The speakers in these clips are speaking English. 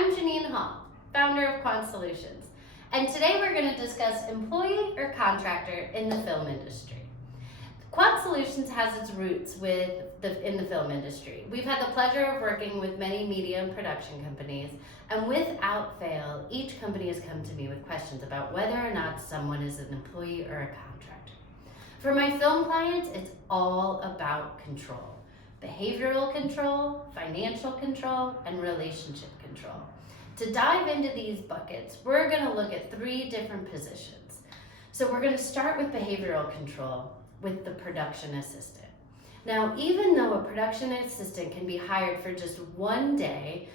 I'm Jeanine, founder of Quant Solutions, and today we're going to discuss employee or contractor in the film industry. Quant Solutions has its roots in the film industry. We've had the pleasure of working with many media and production companies, and without fail, each company has come to me with questions about whether or not someone is an employee or a contractor. For my film clients, it's all about control. Behavioral control, financial control, and relationship control. To dive into these buckets, we're going to look at 3 different positions. So we're going to start with behavioral control with the production assistant. Now, even though a production assistant can be hired for just one day,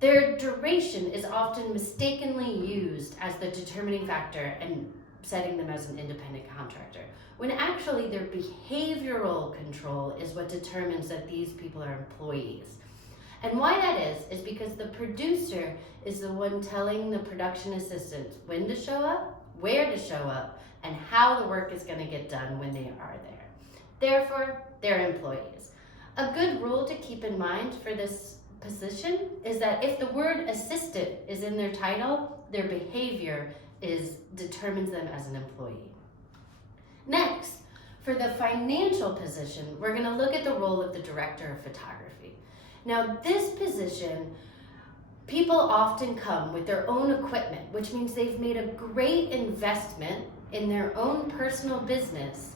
their duration is often mistakenly used as the determining factor in setting them as an independent contractor, when actually their behavioral control is what determines that these people are employees. And why that is because the producer is the one telling the production assistants when to show up, where to show up, and how the work is going to get done when they are there. Therefore, they're employees. A good rule to keep in mind for this position is that if the word assistant is in their title, their behavior determines them as an employee. Next, for the financial position, we're going to look at the role of the director of photography. Now, this position, people often come with their own equipment, which means they've made a great investment in their own personal business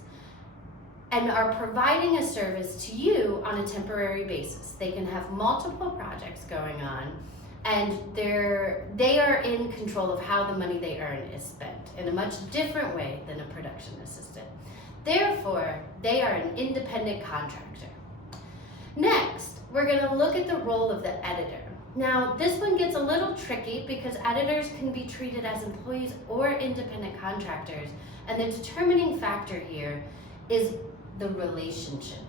and are providing a service to you on a temporary basis. They can have multiple projects going on, and they are in control of how the money they earn is spent in a much different way than a production assistant. Therefore, they are an independent contractor. Next, we're going to look at the role of the editor. Now, this one gets a little tricky because editors can be treated as employees or independent contractors, and the determining factor here is the relationship.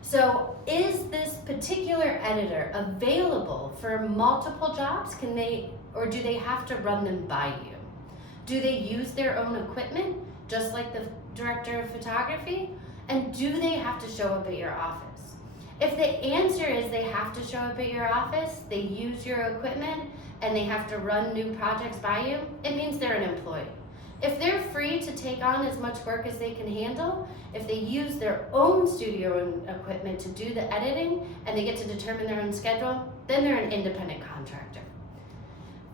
So, is this particular editor available for multiple jobs? Do they have to run them by you? Do they use their own equipment, just like the director of photography? And do they have to show up at your office? If the answer is they have to show up at your office, they use your equipment, and they have to run new projects by you, it means they're an employee. If they're free to take on as much work as they can handle, if they use their own studio and equipment to do the editing, and they get to determine their own schedule, then they're an independent contractor.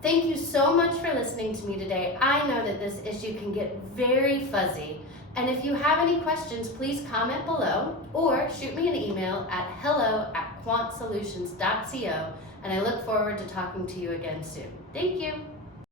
Thank you so much for listening to me today. I know that this issue can get very fuzzy, and if you have any questions, please comment below or shoot me an email at hello@quantsolutions.co, and I look forward to talking to you again soon. Thank you.